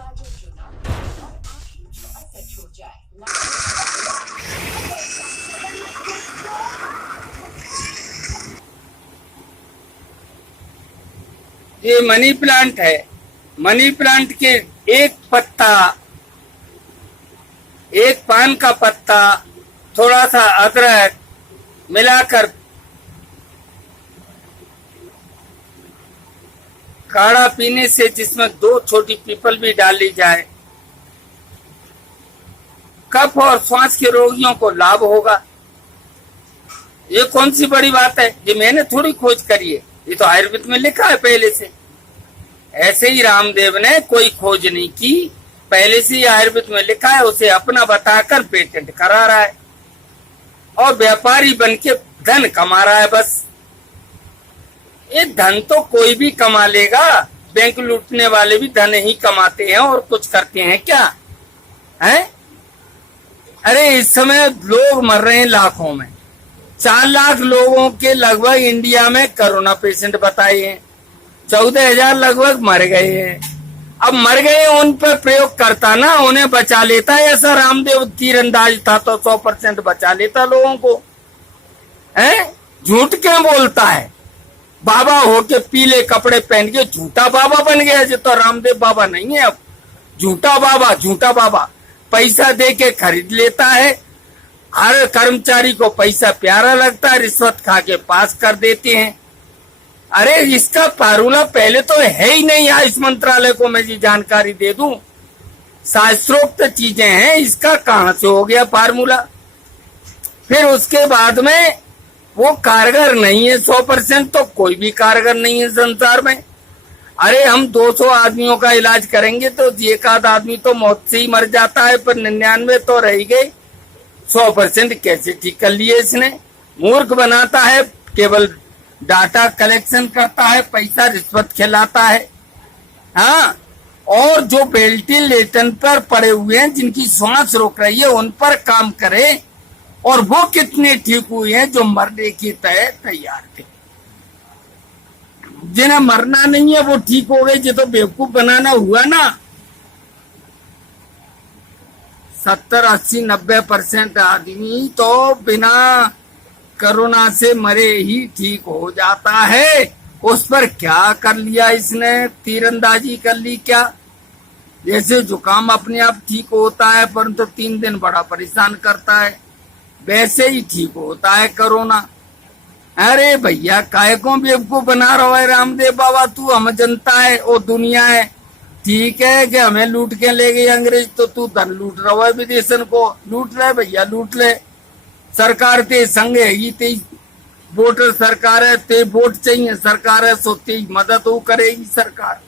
गाजर चुना और आंखें जो असर छूट जाए। ये मनी प्लांट है। मनी प्लांट के एक पत्ता, एक पान का पत्ता, थोड़ा सा अदरक मिलाकर काढ़ा पीने से, जिसमें 2 छोटी पीपल भी डाल ली जाए, कफ और श्वास के रोगियों को लाभ होगा। ये कौन सी बड़ी बात है? ये मैंने थोड़ी खोज करी है, ये तो आयुर्वेद में लिखा है पहले से। ऐसे ही रामदेव ने कोई खोज नहीं की, पहले से ही आयुर्वेद में लिखा है, उसे अपना बताकर पेटेंट करा रहा है और व्यापारी बनके धन कमा रहा है। बस ये धन तो कोई भी कमा लेगा, बैंक लूटने वाले भी धन ही कमाते हैं और कुछ करते हैं क्या है? अरे इस समय लोग मर रहे हैं लाखों में। 4 लाख लोगों के लगभग इंडिया में कोरोना पेशेंट बताए हैं, 14,000 लगभग मर गए हैं। अब मर गए, उन पर प्रयोग करता ना, उन्हें बचा लेता। ऐसा रामदेव तीरंदाज था तो 100% बचा लेता लोगों को। है झूठ क्यों बोलता है? बाबा होके पीले कपड़े पहन के झूठा बाबा बन गया। जो तो रामदेव बाबा नहीं है अब, झूठा बाबा। झूठा बाबा पैसा दे के खरीद लेता है, हर कर्मचारी को पैसा प्यारा लगता है, रिश्वत खा के पास कर देते हैं। अरे इसका फार्मूला पहले तो है ही नहीं। आयुष मंत्रालय को मैं जी जानकारी दे दूं, शास्त्रोक्त चीजें हैं, इसका कहां से हो गया फार्मूला? फिर उसके बाद में वो कारगर नहीं है। 100% तो कोई भी कारगर नहीं है संसार में। अरे हम 200 आदमियों का इलाज करेंगे तो एक आध आदमी तो मौत से ही मर जाता है, पर 99 तो रह गए। 100% कैसे ठीक कर लिए इसने? मूर्ख बनाता है, केवल डाटा कलेक्शन करता है, पैसा रिश्वत खिलाता है। हाँ, और जो वेंटिलेटर पर पड़े हुए हैं, जिनकी सांस रोक रही है, उन पर काम करे। और वो कितने ठीक हुए हैं जो मरने की तैयार थे। जिन्हें मरना नहीं है वो ठीक हो गए, जो तो बेवकूफ बनाना हुआ ना। 70, 80, 90% आदमी तो बिना कोरोना से मरे ही ठीक हो जाता है। उस पर क्या कर लिया इसने? तीरंदाजी कर ली क्या? जैसे जुकाम अपने आप ठीक होता है, परंतु 3 दिन बड़ा परेशान करता है, वैसे ही ठीक होता है कोरोना। अरे भैया काहे को बेवकूफ बना रहा है रामदेव बाबा? तू हम जनता है, वो दुनिया है। ठीक है कि हमें लूट के ले गए अंग्रेज, तो तू धन लूट रहा है, विदेशन को लूट रहे भैया, लूट ले। सरकार ते संग है, ते वोटर सरकार है, ते वोट चाहिए सरकार है, सो ते मदद वो करेगी सरकार।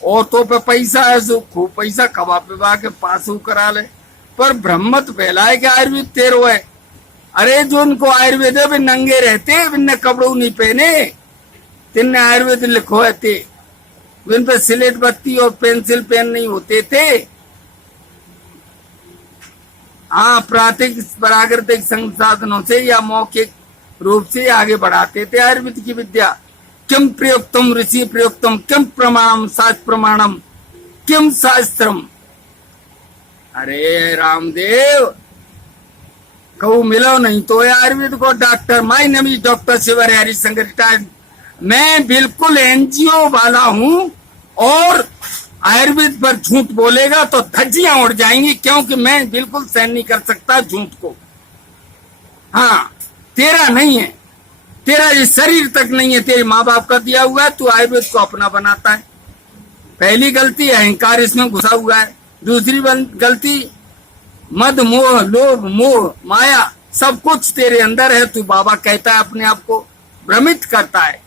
और तो पे पैसा है, सो खूब पैसा कमा पिवा के पास वो करा ले। पर ब्रह्मत फैलाए कि आयुर्वेद तेरो है। अरे जो उनको आयुर्वेद है वे नंगे रहते, बिन्ने कपड़ों नहीं पहने, तिन्ने आयुर्वेद लिखो है थे। विन पे सिलेट बत्ती और पेंसिल पेन नहीं होते थे। हाँ, प्राकृतिक संसाधनों से या मौखिक रूप से आगे बढ़ाते थे आयुर्वेद की विद्या। किम प्रयोक्तम ऋषि प्रयोक्तम, किम प्रमाणम शास्त्र प्रमाणम, किम शास्त्रम। अरे रामदेव कहू मिलो नहीं तो आयुर्वेद को doctor. My name is doctor शिवर हरिशंकर रिटायर्ड। मैं बिल्कुल एनजीओ वाला हूं, और आयुर्वेद पर झूठ बोलेगा तो धज्जियां उड़ जाएंगी, क्योंकि मैं बिल्कुल सहन नहीं कर सकता झूठ को। हाँ, तेरा नहीं है, तेरा ये शरीर तक नहीं है, तेरे माँ बाप का दिया हुआ है, तू आयुर्वेद को अपना बनाता है। पहली गलती अहंकार इसमें घुसा हुआ है। दूसरी गलती मद, मोह, लोभ, मोह, माया सब कुछ तेरे अंदर है। तू बाबा कहता है, अपने आप को भ्रमित करता है।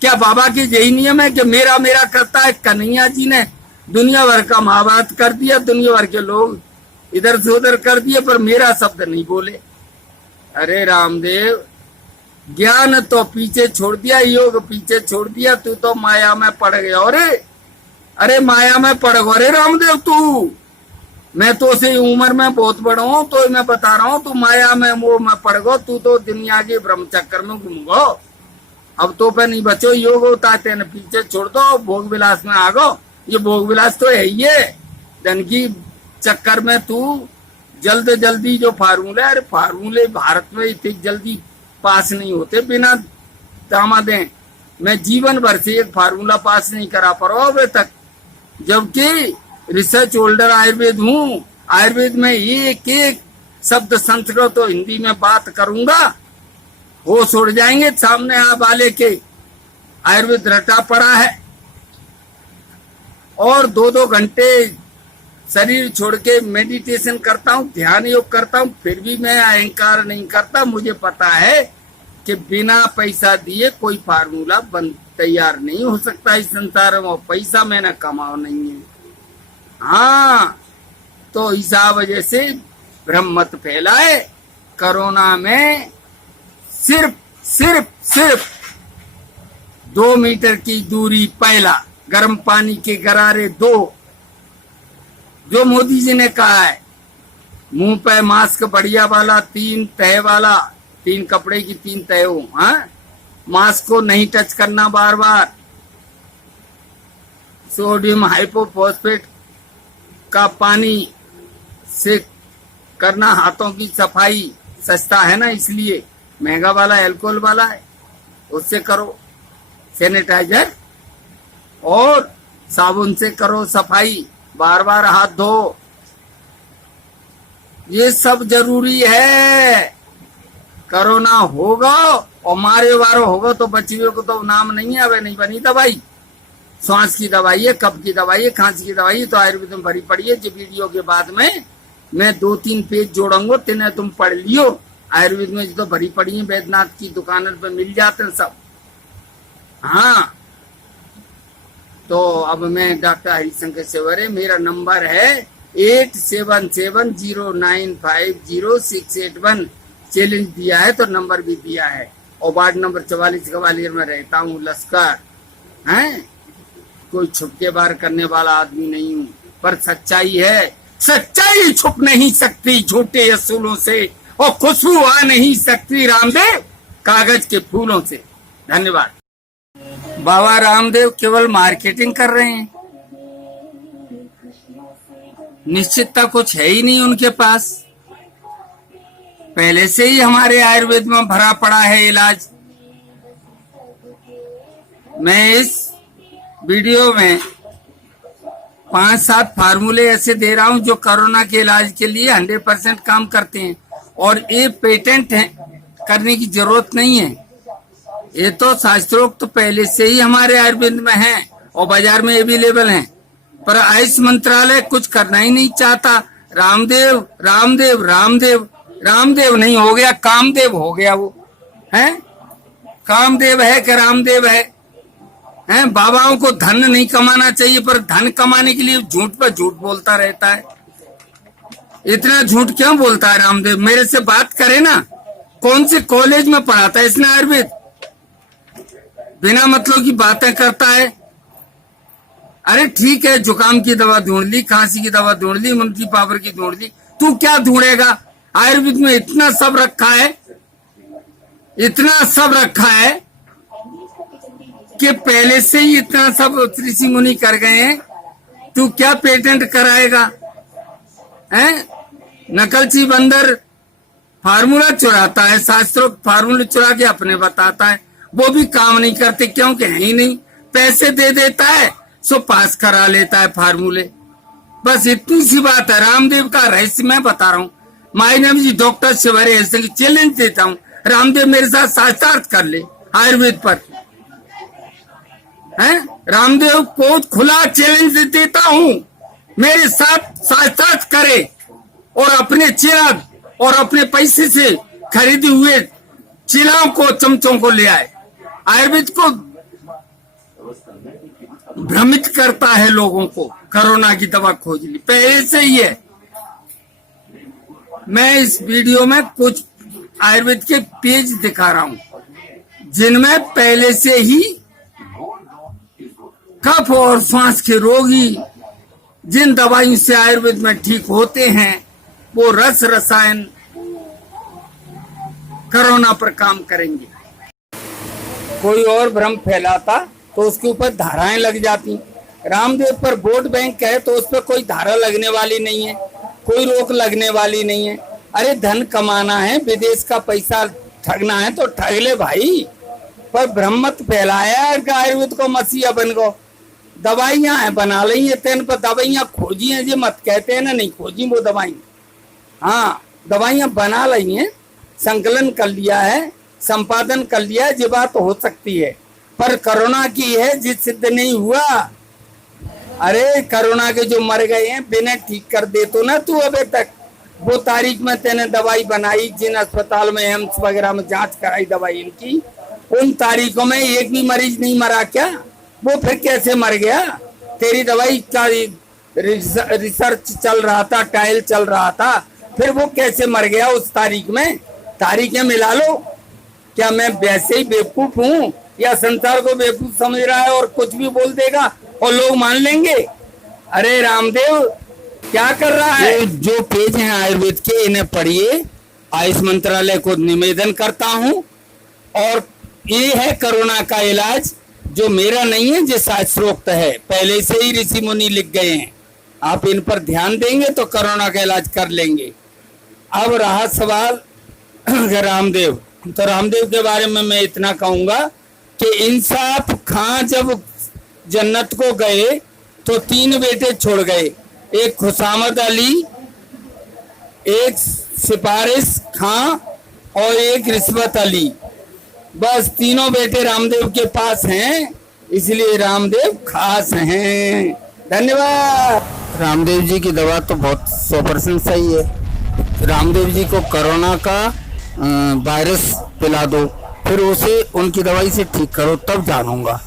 क्या बाबा की यही नियम है कि मेरा मेरा करता है? कन्हैया जी ने दुनिया भर का महाभारत कर दिया, दुनिया भर के लोग इधर से उधर कर दिए, पर मेरा शब्द नहीं बोले। अरे रामदेव, ज्ञान तो पीछे छोड़ दिया, योग पीछे छोड़ दिया, तू तो माया में पड़ गया। अरे माया में पड़ गया। अरे रामदेव तू, मैं तो से उम्र में बहुत बड़ा हूँ, तो मैं बता रहा हूँ, तू माया में मोह में पड़ गो। तू तो दुनिया के ब्रह्म चक्कर में घूम गो। अब तो पे नहीं बचो। योग होता है, तेने पीछे छोड़ दो, भोग विलास में आ गो, ये भोग विलास तो है ही है। धन की चक्कर में तू जल्दी जो फार्मूला, अरे फार्मूले भारत में इतनी जल्दी पास नहीं होते बिना दामादे। मैं जीवन भर से एक फार्मूला पास नहीं करा पा रहा अभी तक, जबकि रिसर्च होल्डर आयुर्वेद हूँ। आयुर्वेद में एक एक शब्द संस्कृत तो हिंदी में बात करूंगा, होश उड़ जाएंगे सामने आप वाले के। आयुर्वेद रटा पड़ा है और 2-2 घंटे शरीर छोड़ के मेडिटेशन करता हूँ, ध्यान योग करता हूँ, फिर भी मैं अहंकार नहीं करता। मुझे पता है कि बिना पैसा दिए कोई फार्मूला तैयार नहीं हो सकता इस संसार में। पैसा मैंने कमाओ नहीं है। हाँ, तो इस वजह से भ्रम मत फैलाए। कोरोना में सिर्फ 2 मीटर की दूरी, पहला गर्म पानी के गरारे 2, जो मोदी जी ने कहा है, मुंह पे मास्क बढ़िया वाला 3 तह वाला, 3 कपड़े की 3 तह हो। हाँ, मास्क को नहीं टच करना बार बार। सोडियम हाइपोफॉस्फेट का पानी से करना, हाथों की सफाई, सस्ता है ना इसलिए, महंगा वाला अल्कोहल वाला है, उससे करो। सैनिटाइजर और साबुन से करो सफाई, बार बार हाथ धो, ये सब जरूरी है। कोरोना होगा और मारे वारो होगा तो बच्चियों को तो नाम नहीं है, नहीं बनी दवाई। सांस की दवाई है, कफ की दवाई है, खांसी की दवाई है, तो आयुर्वेद में भरी पड़ी है। जो वीडियो के बाद में मैं 2-3 पेज जोड़ूंगा, तिन्हें तुम पढ़ लियो। आयुर्वेद में तो भरी पड़ी है, वैद्यनाथ की दुकान पे मिल जाते हैं सब। हाँ, तो अब मैं डॉक्टर हरिशंकर सेवरे, मेरा नंबर है 8770950681। चैलेंज दिया है तो नंबर भी दिया है, और वार्ड नंबर 44 ग्वालियर में रहता हूँ, लश्कर है। कोई छुपके बार करने वाला आदमी नहीं हूँ, पर सच्चाई है। सच्चाई छुप नहीं सकती झूठे असूलों से, और खुशबू आ नहीं सकती रामदेव कागज के फूलों से। धन्यवाद। बाबा रामदेव केवल मार्केटिंग कर रहे हैं, निश्चितता कुछ है ही नहीं उनके पास। पहले से ही हमारे आयुर्वेद में भरा पड़ा है इलाज। मैं इस वीडियो में 5-7 फार्मूले ऐसे दे रहा हूं जो कोरोना के इलाज के लिए 100% काम करते हैं, और ये पेटेंट है, करने की जरूरत नहीं है। ये तो शास्त्रोक्त तो पहले से ही हमारे आयुर्वेद में है और बाजार में अवेलेबल है, पर आयुष मंत्रालय कुछ करना ही नहीं चाहता। रामदेव रामदेव रामदेव रामदेव नहीं हो गया, कामदेव हो गया वो है। कामदेव है कि रामदेव है? बाबाओं को धन नहीं कमाना चाहिए, पर धन कमाने के लिए झूठ पर झूठ बोलता रहता है। इतना झूठ क्यों बोलता है रामदेव? मेरे से बात करे ना। कौन से कॉलेज में पढ़ाता है इसने आयुर्वेद? बिना मतलब की बातें करता है। अरे ठीक है, जुकाम की दवा ढूंढ ली, खांसी की दवा ढूंढ ली, इम्यूनिटी पावर की ढूंढ ली, तू क्या ढूंढेगा? आयुर्वेद में इतना सब रखा है, इतना सब रखा है कि पहले से ही इतना सब ऋषि मुनि कर गए हैं। तू क्या पेटेंट कराएगा? नकलची बंदर फार्मूला चुराता है, शास्त्रोक्त फार्मूला चुरा के अपने बताता है, वो भी काम नहीं करते क्योंकि है ही नहीं। पैसे दे देता है सो पास करा लेता है फार्मूले। बस इतनी सी बात है। रामदेव का रहस्य मैं बता रहा हूँ। My name is doctor severe Harishankar. Challenge देता हूँ, रामदेव मेरे साथ साक्षात्कार कर ले आयुर्वेद पर। रामदेव को खुला चैलेंज देता हूँ, मेरे साथ साक्षात्कार करे और अपने चिराग और अपने पैसे से खरीदे हुए चिलाओं को, चमचों को ले आए। आयुर्वेद को भ्रमित करता है लोगों को। कोरोना की दवा खोज ली, पहले से ही है। मैं इस वीडियो में कुछ आयुर्वेद के पेज दिखा रहा हूं जिनमें पहले से ही कफ और सांस के रोगी जिन दवाइयों से आयुर्वेद में ठीक होते हैं, वो रस रसायन कोरोना पर काम करेंगे। कोई और भ्रम फैलाता तो उसके ऊपर धाराएं लग जाती। रामदेव पर वोट बैंक है तो उस पर कोई धारा लगने वाली नहीं है, कोई रोक लगने वाली नहीं है। अरे धन कमाना है, विदेश का पैसा ठगना है तो ठग ले भाई, पर भ्रम मत फैलाया आयुर्वेद को मसीहा बन गो। दवाइयां है बना ली है तेन पर, दवाइयां खोजी हैं जी मत कहते हैं ना, नहीं खोजी वो दवाई, हाँ दवाइयां बना ली हैं, संकलन कर लिया है, संपादन कर लिया है, ये बात हो सकती है। पर कोरोना की है जिस सिद्ध नहीं हुआ। अरे कोरोना के जो मर गए हैं बिना ठीक कर दे तो ना तू अबे तक, वो तारीख में तेने दवाई बनाई, जिन अस्पताल में एम्स वगैरह में जांच कराई दवाई इनकी, उन तारीखों में एक भी मरीज नहीं मरा क्या? वो फिर कैसे मर गया? तेरी दवाई का रिसर्च चल रहा था, ट्रायल चल रहा था, फिर वो कैसे मर गया उस तारीख में? तारीखें मिला लो। क्या मैं वैसे ही बेवकूफ हूँ या संसार को बेवकूफ समझ रहा है और कुछ भी बोल देगा और लोग मान लेंगे? अरे रामदेव क्या कर रहा है? जो पेज हैं आयुर्वेद के इन्हें पढ़िए। आयुष मंत्रालय को निवेदन करता हूँ। और ये है कोरोना का इलाज जो मेरा नहीं है, जो शास्त्रोक्त है, पहले से ही ऋषि मुनि लिख गए हैं। आप इन पर ध्यान देंगे तो कोरोना का इलाज कर लेंगे। अब रहा सवाल रामदेव, तो रामदेव के बारे में मैं इतना कहूंगा कि इंसाफ खां जब जन्नत को गए तो 3 बेटे छोड़ गए, एक खुशामद अली, एक सिफारिश खां और एक रिश्वत अली। बस तीनों बेटे रामदेव के पास हैं, इसलिए रामदेव खास हैं। धन्यवाद। रामदेव जी की दवा तो बहुत 100% सही है। रामदेव जी को कोरोना का वायरस पिला दो, फिर उसे उनकी दवाई से ठीक करो, तब जानूंगा।